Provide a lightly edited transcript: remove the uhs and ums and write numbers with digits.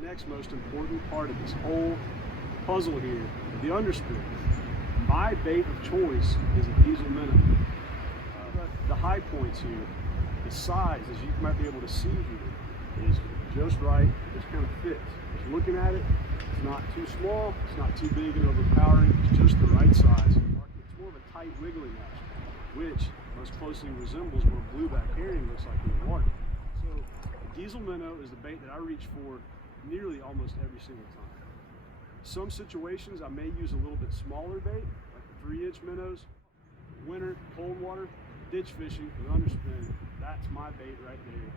The next most important part of this whole puzzle here, the underspin. My bait of choice is a Diezel minnow. The high points here, the size, as you might be able to see here, is just right. Just kind of fits. Just looking at it, it's not too small, it's not too big and overpowering. It's just the right size. It's more of a tight wiggly mesh, which most closely resembles what a blueback herring looks like in the water. So the Diezel minnow is the bait that I reach for nearly almost every single time. Some situations I may use a little bit smaller bait, like the 3-inch minnows. Winter, cold water, ditch fishing with underspin, that's my bait right there.